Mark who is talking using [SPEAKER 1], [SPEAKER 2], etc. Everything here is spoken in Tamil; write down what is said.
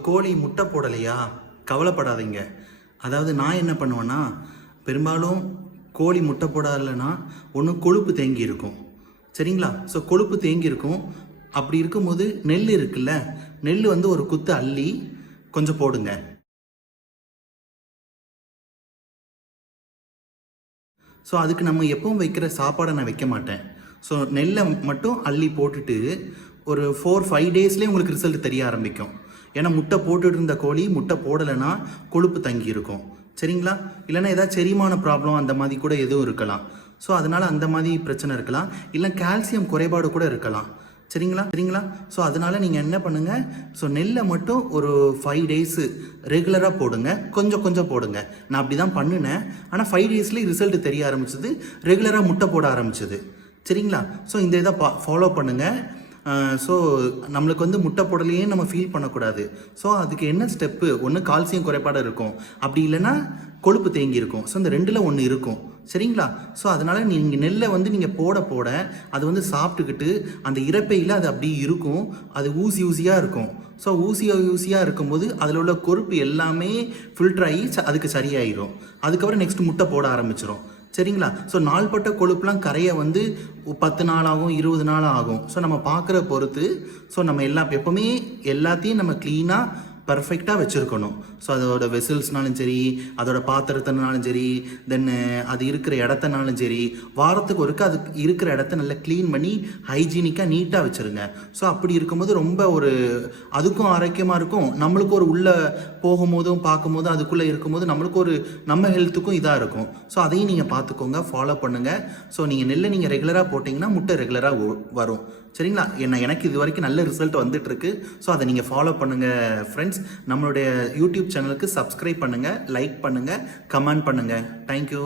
[SPEAKER 1] கோழி முட்டை போடலையா? கவலைப்படாதீங்க. அதாவது நான் என்ன பண்ணுவேன்னா பெரும்பாலும் கோழி முட்டை போடலைன்னா ஒன்று கொழுப்பு தேங்கி இருக்கும். சரிங்களா? ஸோ கொழுப்பு தேங்கி இருக்கும். அப்படி இருக்கும்போது நெல் இருக்குல்ல நெல் வந்து ஒரு குத்து அள்ளி கொஞ்சம் போடுங்க. ஸோ அதுக்கு நம்ம எப்பவும் வைக்கிற சாப்பாடை நான் வைக்க மாட்டேன். ஸோ நெல்லை மட்டும் அள்ளி போட்டுட்டு ஒரு ஃபோர் ஃபைவ் டேஸ்லேயே உங்களுக்கு ரிசல்ட் தெரிய ஆரம்பிக்கும். ஏன்னா முட்டை போட்டுட்டு இருந்த கோழி முட்டை போடலைன்னா கொழுப்பு தங்கி இருக்கும் சரிங்களா? இல்லைன்னா ஏதாவது செரிமான ப்ராப்ளம் அந்த மாதிரி கூட எதுவும் இருக்கலாம். ஸோ அதனால் அந்த மாதிரி பிரச்சனை இருக்கலாம். இல்லை கால்சியம் குறைபாடு கூட இருக்கலாம். சரிங்களா? சரிங்களா? ஸோ அதனால் நீங்கள் என்ன பண்ணுங்கள் ஸோ நெல்லை மட்டும் ஒரு ஃபைவ் டேஸு ரெகுலராக போடுங்க. கொஞ்சம் கொஞ்சம் போடுங்க. நான் அப்படி தான் பண்ணினேன் ஆனால் ஃபைவ் டேஸ்லேயே ரிசல்ட் தெரிய ஆரம்பிச்சது. ரெகுலராக முட்டை போட ஆரம்பிச்சது. சரிங்களா? ஸோ இந்த இதை பா ஃபாலோ பண்ணுங்கள் ஸோ நம்மளுக்கு வந்து முட்டை போடலையே நம்ம ஃபீல் பண்ணக்கூடாது. ஸோ அதுக்கு என்ன ஸ்டெப்பு ஒன்று கால்சியம் குறைபாடு இருக்கும். அப்படி இல்லைன்னா கொழுப்பு தேங்கி இருக்கும். ஸோ இந்த ரெண்டில் ஒன்று இருக்கும். சரிங்களா? ஸோ அதனால் நீங்கள் நெல்லை வந்து நீங்கள் போட போட அது வந்து சாப்பிட்டுக்கிட்டு அந்த இறப்பையில் அது அப்படியே இருக்கும். அது ஊசி ஊசியாக இருக்கும். ஸோ ஊசியாக ஊசியாக இருக்கும்போது அதில் உள்ள கொழுப்பு எல்லாமே ஃபில்டர் ஆகி அதுக்கு சரியாயிரும். அதுக்கப்புறம் நெக்ஸ்ட் முட்டை போட ஆரம்பிச்சிடும் சரிங்களா? ஸோ நாள்பட்ட கொழுப்புலாம் கரைய வந்து பத்து நாள் ஆகும் இருபது நாள் ஆகும் ஸோ நம்ம பார்க்குற பொறுத்து ஸோ நம்ம எல்லா எப்பவுமே எல்லாத்தையும் நம்ம க்ளீனாக பர்ஃபெக்டாக வச்சுருக்கணும். ஸோ அதோட வெசல்ஸ்னாலும் சரி அதோட பாத்திரத்தினாலும் சரி தென் அது இருக்கிற இடத்தனாலும் சரி வாரத்துக்கு ஒருக்க அது இருக்கிற இடத்த நல்லா க்ளீன் பண்ணி ஹைஜீனிக்காக நீட்டாக வச்சுருங்க. ஸோ அப்படி இருக்கும்போது ரொம்ப ஒரு அதுக்கும் ஆரோக்கியமாக இருக்கும். நம்மளுக்கு ஒரு உள்ளே போகும்போதும் பார்க்கும்போதும் அதுக்குள்ளே இருக்கும்போது நம்மளுக்கு ஒரு நம்ம ஹெல்த்துக்கும் இதாக இருக்கும். ஸோ அதையும் நீங்கள் பார்த்துக்கோங்க ஃபாலோ பண்ணுங்கள் ஸோ நீங்கள் நெல்லை நீங்கள் ரெகுலராக போட்டிங்கன்னா முட்டை ரெகுலராக வரும். சரிங்களா? என்ன எனக்கு இது வரைக்கும் நல்ல ரிசல்ட் வந்துட்டுருக்கு. ஸோ அதை நீங்கள் ஃபாலோ பண்ணுங்கள் ஃப்ரெண்ட்ஸ் நம்மளுடைய யூடியூப் சேனலுக்கு சப்ஸ்கிரைப் பண்ணுங்கள் லைக் பண்ணுங்கள் கமெண்ட் பண்ணுங்கள் தேங்க்யூ